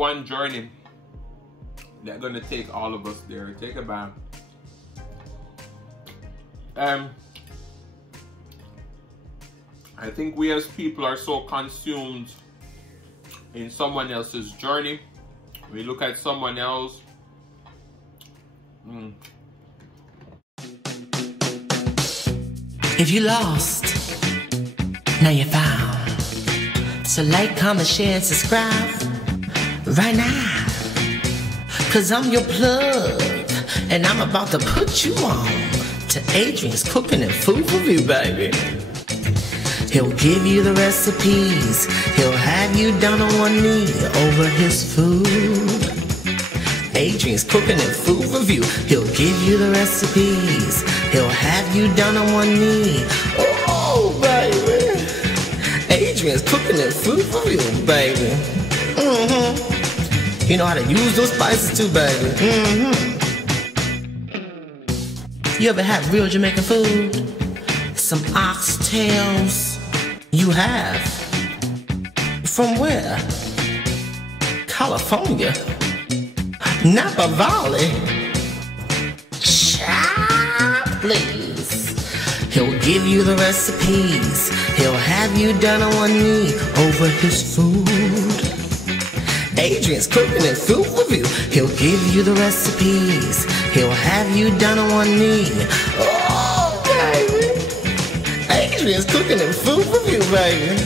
one journey that's gonna take all of us there. Take a bath. I think we as people are so consumed in someone else's journey. We look at someone else. If you lost, now you're found. So like, comment, share, and subscribe right now. Cause I'm your plug, and I'm about to put you on to Adrian's Cooking and Food Review, baby. He'll give you the recipes. He'll have you down on one knee over his food. Adrian's Cooking and Food Review. He'll give you the recipes. He'll have you down on one knee. Oh, baby. Adrian's Cooking and Food Review, baby. You know how to use those spices too, baby. You ever had real Jamaican food? Some oxtails? You have? From where? California? Napa Valley? Child, please. He'll give you the recipes. He'll have you down on one knee over his food. Adrian's Cooking and Food Review. He'll give you the recipes. He'll have you down on one knee. Oh, baby. Adrian's Cooking and Food Review, baby.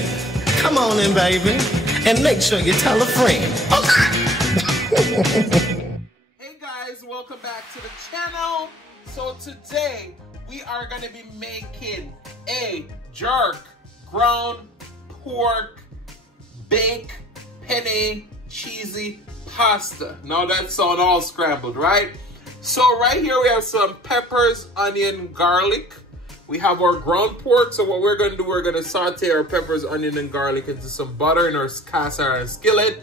Come on in, baby. And make sure you tell a friend. Hey guys, welcome back to the channel. So today we are going to be making a jerk ground pork baked penne cheesy pasta. Now that sounds all scrambled, right? So right here we have some peppers, onion, garlic. We have our ground pork. So what we're gonna do, we're gonna saute our peppers, onion, and garlic into some butter in our cast iron skillet.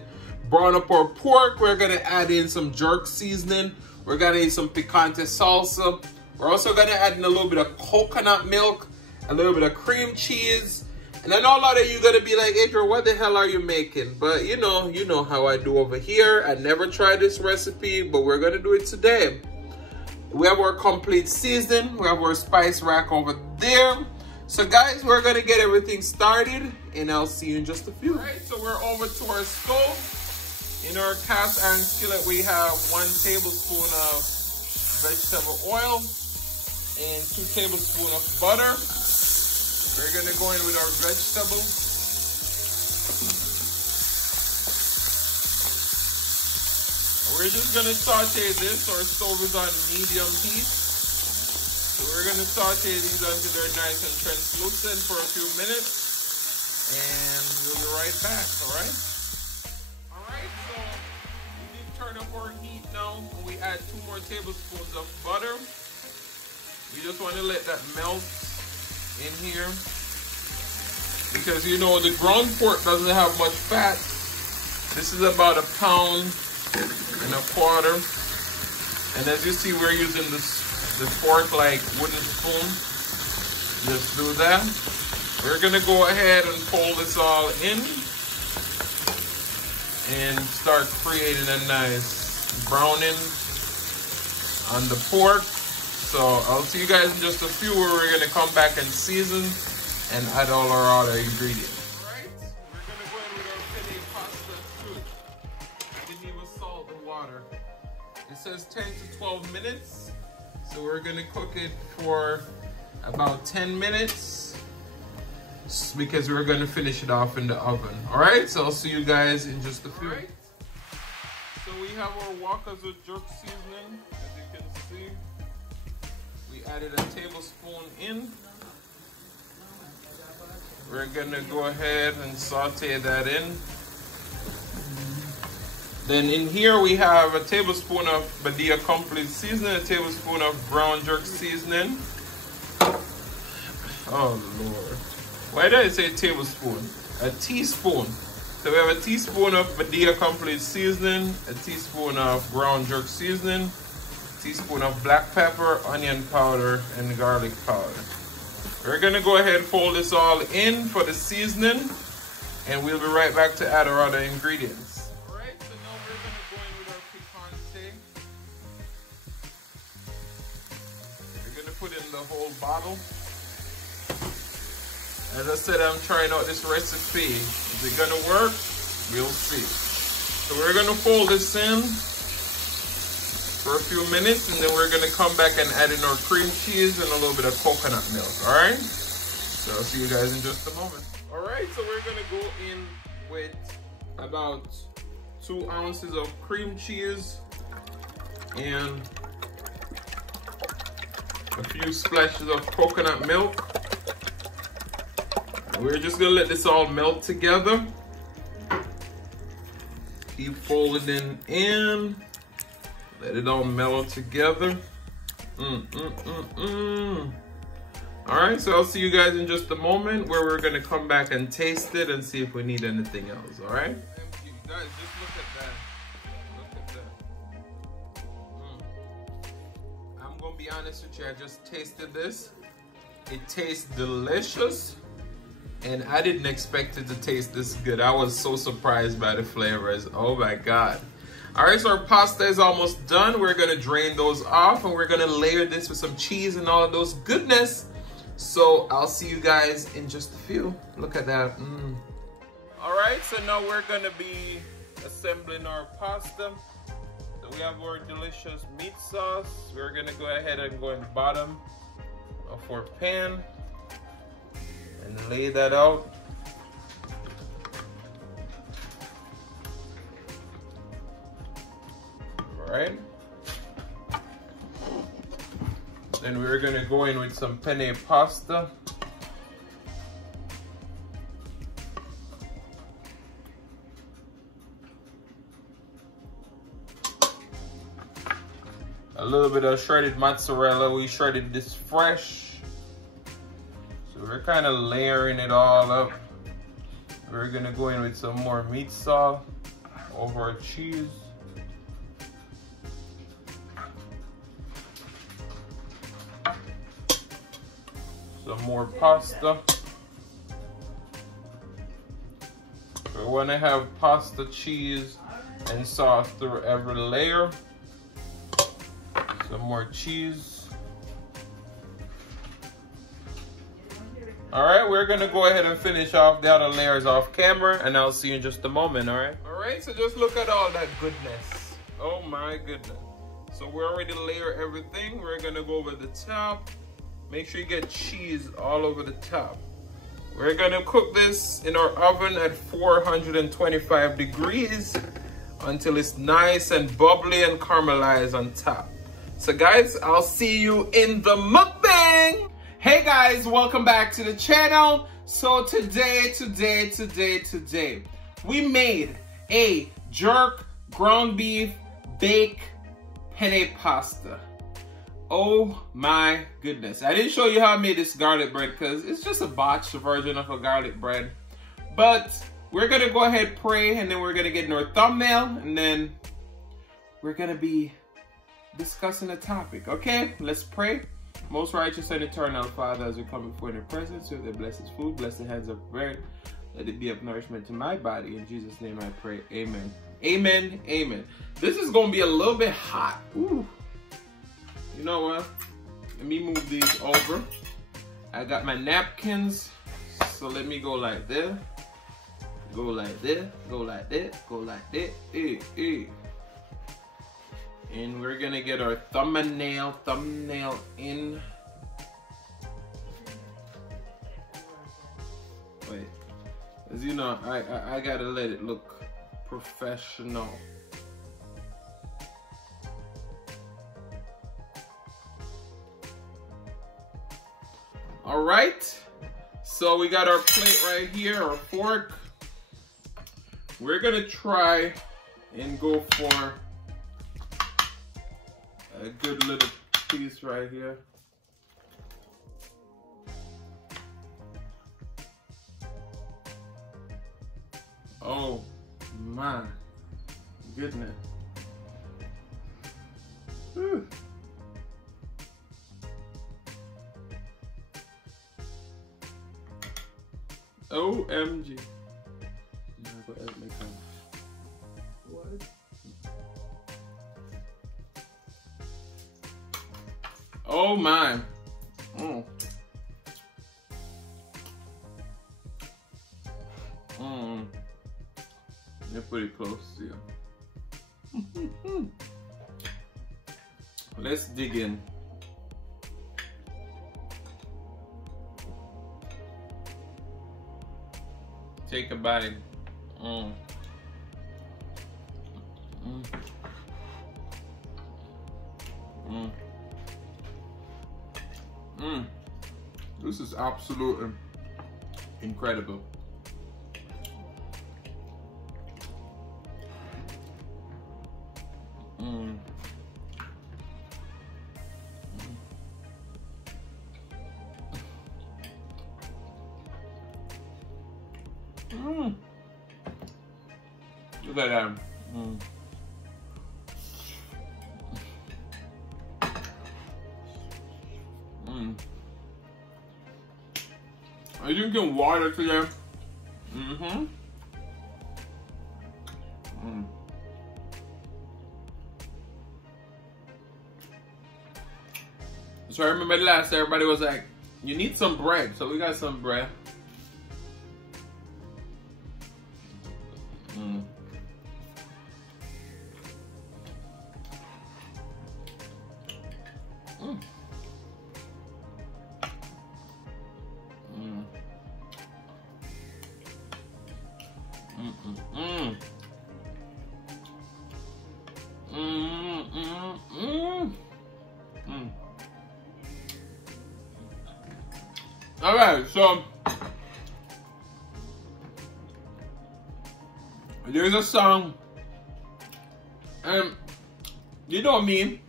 Brown up our pork. We're gonna add in some jerk seasoning. We're gonna add some picante salsa. We're also gonna add in a little bit of coconut milk, a little bit of cream cheese. And I know a lot of you are gonna be like, Adrian, what the hell are you making? But you know how I do over here. I never tried this recipe, but we're gonna do it today. We have our complete seasoning. We have our spice rack over there. So guys, we're gonna get everything started and I'll see you in just a few. All right, so we're over to our stove. In our cast iron skillet, we have 1 tablespoon of vegetable oil and 2 tablespoons of butter. We're gonna go in with our vegetables. We're just gonna saute this. Our stove is on medium heat. So we're gonna saute these until they're nice and translucent for a few minutes. And we'll be right back, alright? Alright, so we did turn up our heat now. We add 2 more tablespoons of butter. We just wanna let that melt in here, because the ground pork doesn't have much fat. This is about 1.25 pounds, and as you see, we're using this fork like wooden spoon. Just do that. We're gonna go ahead and fold this all in and start creating a nice browning on the pork. So I'll see you guys in just a few where we're gonna come back and season and add all our other ingredients. Alright, we're gonna go in with our penne pasta soup. I didn't even salt the water. It says 10 to 12 minutes. So we're gonna cook it for about 10 minutes because we're gonna finish it off in the oven. Alright, so I'll see you guys in just a few. Right. So we have our walkerswood jerk seasoning, as you can see. We added a tablespoon in. We're gonna go ahead and saute that in. Then in here we have a tablespoon of Badia complete seasoning, a tablespoon of brown jerk seasoning. Oh Lord. Why did I say tablespoon? A teaspoon. So we have a teaspoon of Badia complete seasoning, a teaspoon of brown jerk seasoning, a teaspoon of black pepper, onion powder, and garlic powder. We're gonna go ahead and fold this all in for the seasoning, and we'll be right back to add our other ingredients. Alright, so now whole bottle. As I said, I'm trying out this recipe. Is it gonna work? We'll see. So we're gonna fold this in for a few minutes, and then we're gonna come back and add in our cream cheese and a little bit of coconut milk, all right? So I'll see you guys in just a moment. All right, so we're gonna go in with about 2 ounces of cream cheese and a few splashes of coconut milk. And we're just gonna let this all melt together. Keep folding in. Let it all melt together. All right, so I'll see you guys in just a moment where we're gonna come back and taste it and see if we need anything else, all right? You guys, just look at that. Look at that. I'm gonna be honest with you, I just tasted this. It tastes delicious, and I didn't expect it to taste this good. I was so surprised by the flavors. Oh my God. All right, so our pasta is almost done. We're gonna drain those off, and we're gonna layer this with some cheese and all of those goodness. So I'll see you guys in just a few. Look at that. All right, so now we're gonna be assembling our pasta. So we have our delicious meat sauce. We're gonna go ahead and go in the bottom of our pan and lay that out. All right. Then we're gonna go in with some penne pasta. A little bit of shredded mozzarella. We shredded this fresh. So we're kind of layering it all up. We're gonna go in with some more meat sauce over our cheese. Some more pasta. We want to have pasta, cheese, and sauce through every layer. Some more cheese. All right, we're gonna go ahead and finish off the other layers off camera, and I'll see you in just a moment, all right? All right, so just look at all that goodness. Oh my goodness. So we're already layer everything. We're gonna go over the top. Make sure you get cheese all over the top. We're gonna cook this in our oven at 425 degrees until it's nice and bubbly and caramelized on top. So guys, I'll see you in the mukbang. Hey guys, welcome back to the channel. So today, we made a jerk ground beef baked penne pasta. Oh my goodness. I didn't show you how I made this garlic bread because it's just a botched version of a garlic bread. But we're gonna go ahead, pray, and then we're gonna get in our thumbnail, and then we're gonna be discussing the topic. Okay, let's pray. Most righteous and eternal Father, as we come before your presence, with the blessed food, bless the hands of bread. Let it be of nourishment to my body. In Jesus' name I pray, amen. Amen, amen. This is gonna be a little bit hot. Ooh. You know what? Let me move these over. I got my napkins, so let me go like this. Go like this, go like this, go like this. And we're gonna get our thumbnail in. Wait, as you know, I gotta let it look professional. All right, so we got our plate right here, our fork. We're gonna try and go for a good little piece right here. Oh my goodness. Whew. OMG. What? Oh my. Mm. Mm. They're pretty close to you. Let's dig in. Take a bite. Mm. Mm. Mm. Mm. This is absolutely incredible. Mm. Mm. Look at that. Mm. Mm. Are you drinking water today? Mm-hmm. Mm. So I remember last everybody was like, you need some bread. So we got some bread. Mm. Mm. Mm. Mm. Mm. Mm. Mm. Mm. Mm. All right, so there's a song, and you know me,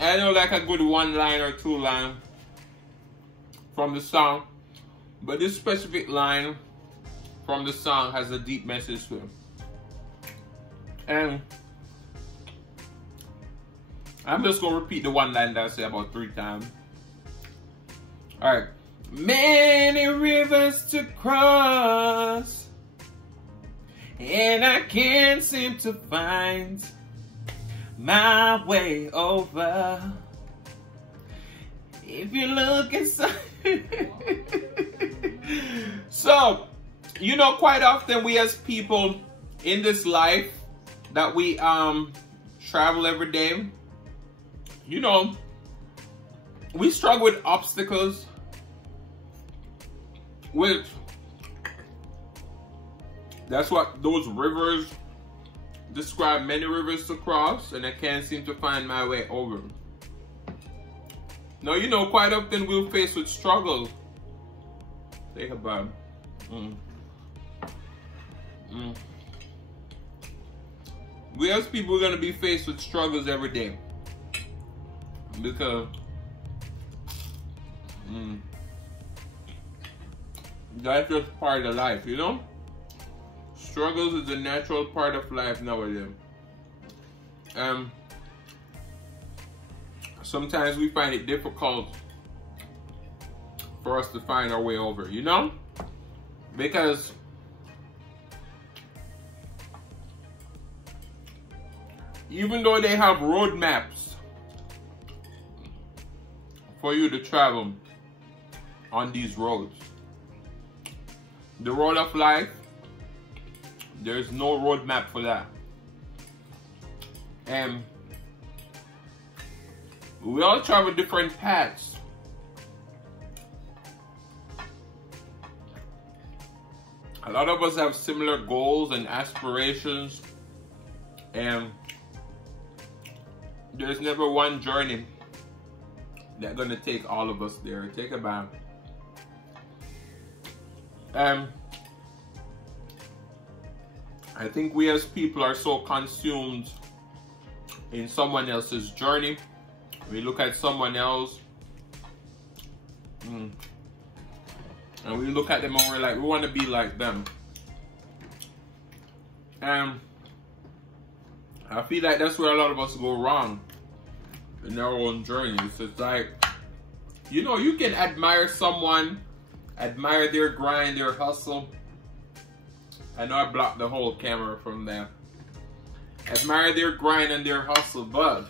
I know like a good one line or two line from the song, but this specific line from the song has a deep message to it. And I'm just gonna repeat the one line that I say about 3 times. Alright. Many rivers to cross, and I can't seem to find my way over. If you look inside. So, you know, quite often we as people in this life that we travel every day, you know, we struggle with obstacles, which that's what those rivers describe, many rivers to cross, and I can't seem to find my way over. Now, you know, quite often we'll face with struggles. Think about it. We as people are going to be faced with struggles every day. Because that's just part of life, you know? Struggles is a natural part of life nowadays. Sometimes we find it difficult for us to find our way over, you know? Because even though they have road maps for you to travel on these roads, the road of life, there's no road map for that. And we all travel different paths. A lot of us have similar goals and aspirations, and there's never one journey that's gonna take all of us there. Take a bath. I think we as people are so consumed in someone else's journey. We look at someone else and we look at them and we're like, we want to be like them. And I feel like that's where a lot of us go wrong in our own journeys. It's like, you know, you can admire someone, admire their grind, their hustle. I know I blocked the whole camera from there. Admire their grind and their hustle, but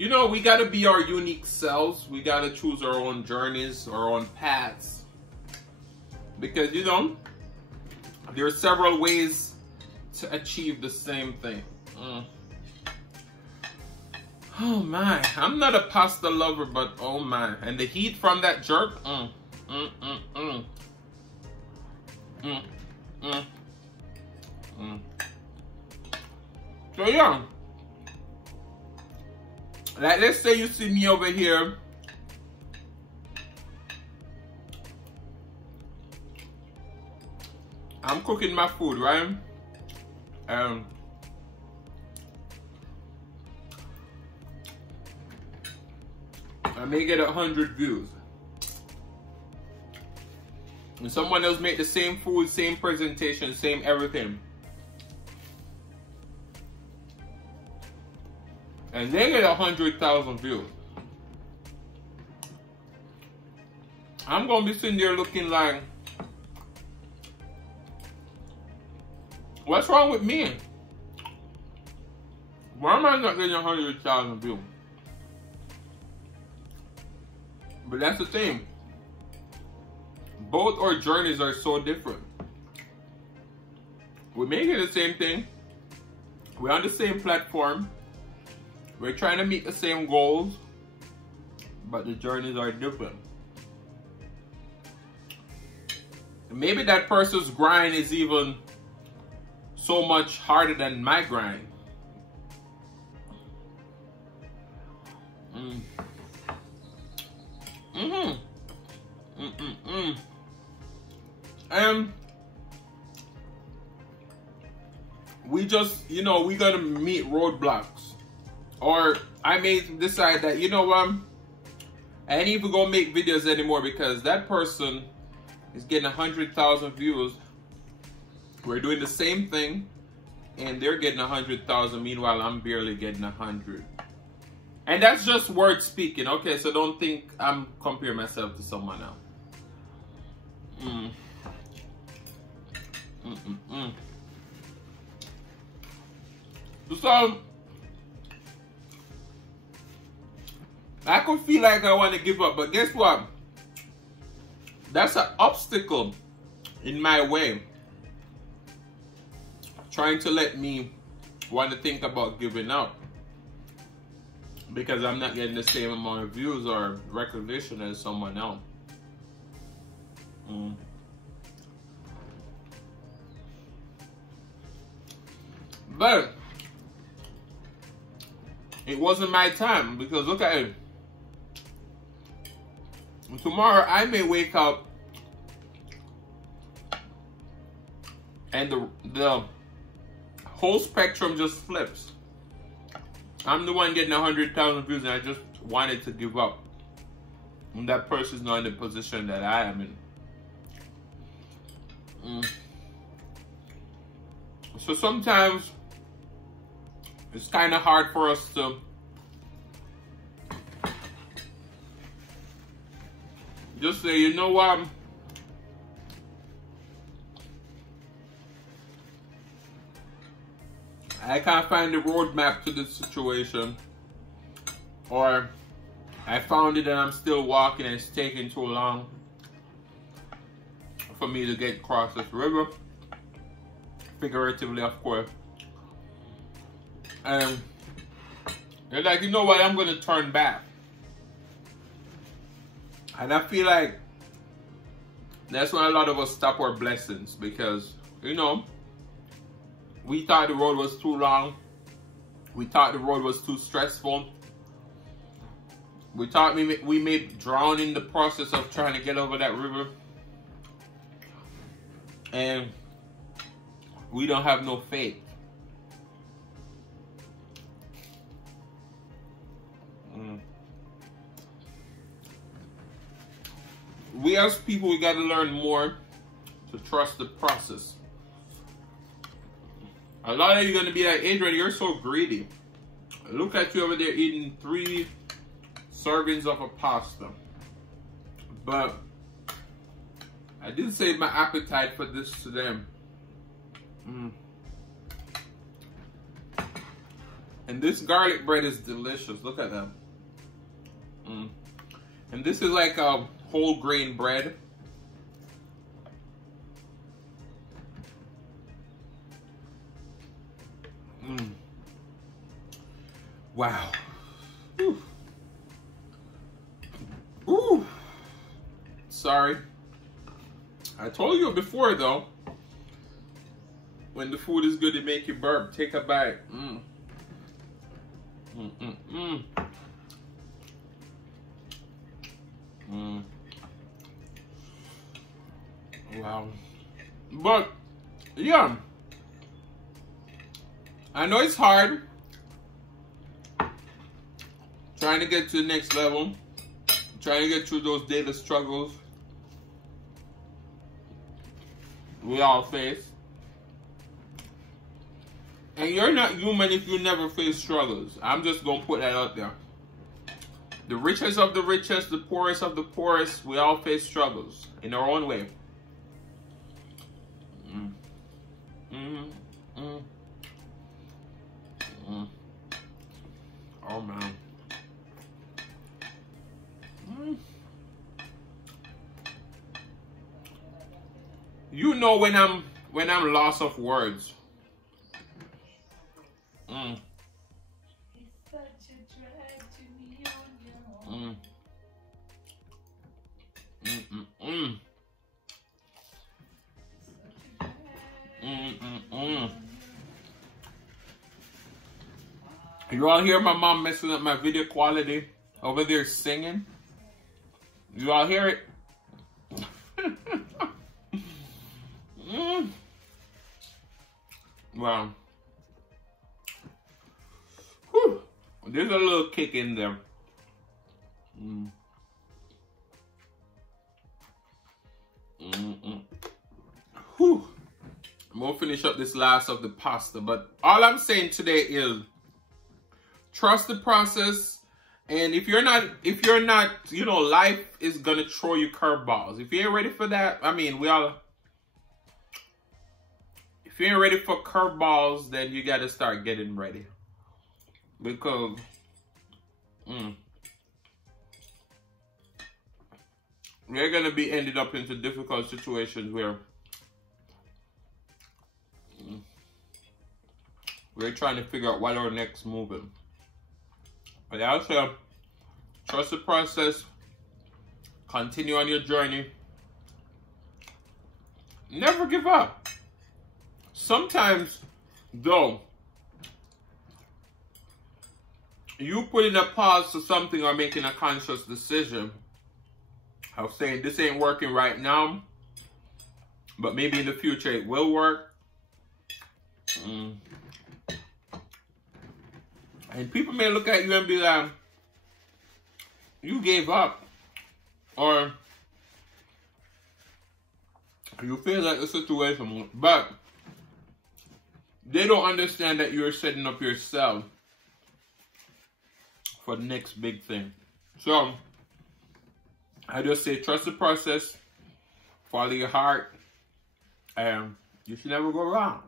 you know, we gotta be our unique selves. We gotta choose our own journeys, our own paths. Because, you know, there are several ways to achieve the same thing. Oh my, I'm not a pasta lover, but oh my. And the heat from that jerk, So yeah, like let's say you see me over here, I'm cooking my food, right? I may get 100 views. And someone else make the same food, same presentation, same everything. And they get 100,000 views. I'm gonna be sitting there looking like, what's wrong with me? Why am I not getting 100,000 views? But that's the thing. Both our journeys are so different. We're making the same thing. We're on the same platform. We're trying to meet the same goals, but the journeys are different. Maybe that person's grind is even so much harder than my grind. And we just, you know, we're gonna meet roadblocks. Or I may decide that, you know what, I ain't even gonna make videos anymore because that person is getting 100,000 views. We're doing the same thing and they're getting 100,000, meanwhile I'm barely getting 100. And that's just word speaking, okay? So don't think I'm comparing myself to someone else. So I could feel like I want to give up, but guess what? That's an obstacle in my way, trying to let me want to think about giving up because I'm not getting the same amount of views or recognition as someone else. But it wasn't my time because look at it. Tomorrow I may wake up and the whole spectrum just flips. I'm the one getting 100,000 views and I just wanted to give up. And that person's not in the position that I am in. So sometimes it's kind of hard for us to just say, you know what? I can't find the roadmap to this situation. Or I found it and I'm still walking and it's taking too long for me to get across this river. Figuratively, of course. And they're like, you know what? I'm going to turn back. And I feel like that's when a lot of us stop our blessings because, you know, we thought the road was too long. We thought the road was too stressful. We thought we may drown in the process of trying to get over that river. And we don't have no faith. We as people, we got to learn more to trust the process. A lot of you are going to be like, Adrian, you're so greedy. Look at you over there eating 3 servings of a pasta. But I did save my appetite for this to them. And this garlic bread is delicious. Look at that. And this is like a whole grain bread. Wow. Ooh. Ooh. Sorry. I told you before though, when the food is good, it make you burp. Take a bite. Wow. But yeah, I know it's hard trying to get to the next level, trying to get through those daily struggles we all face. And you're not human if you never face struggles. I'm just gonna put that out there. The richest of the richest, the poorest of the poorest, we all face struggles in our own way. Oh man. You know when I'm lost of words. It's such a drag to be on your own. You all hear my mom messing up my video quality over there singing? You all hear it? Wow. Whew. There's a little kick in there. Whew. I'm gonna finish up this last of the pasta, but all I'm saying today is trust the process. And if you're not, you know, life is gonna throw you curveballs. If you ain't ready for that, I mean, if you ain't ready for curveballs, then you gotta start getting ready. Because, we're gonna be ended up into difficult situations where we're trying to figure out what our next move is. But also, trust the process, continue on your journey, never give up. Sometimes, though, you putting a pause to something or making a conscious decision of saying this ain't working right now, but maybe in the future it will work. And people may look at you and be like, you gave up, or you feel like the situation, but they don't understand that you're setting up yourself for the next big thing. So I just say trust the process, follow your heart, and you should never go wrong.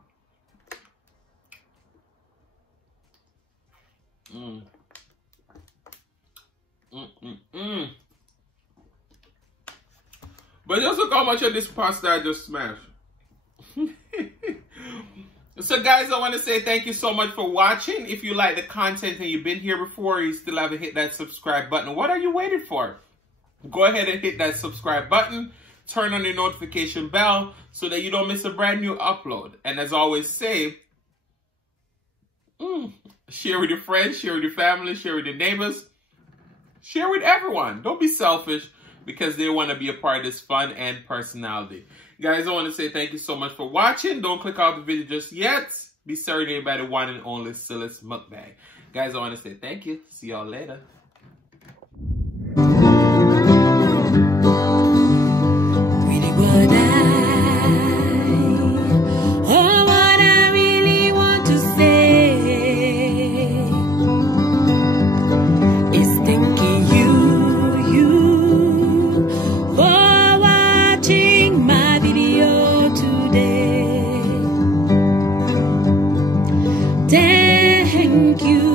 But just look how much of this pasta I just smashed. So guys, I want to say thank you so much for watching. If you like the content and you've been here before, you still haven't hit that subscribe button, what are you waiting for? Go ahead and hit that subscribe button. Turn on the notification bell so that you don't miss a brand new upload. And as I always say, share with your friends, share with your family, share with your neighbors, share with everyone. Don't be selfish because they want to be a part of this fun and personality. Guys, I want to say thank you so much for watching. Don't click out the video just yet. Be serenaded by the one and only Silas Mukbang. Guys, I want to say thank you. See y'all later. Thank you.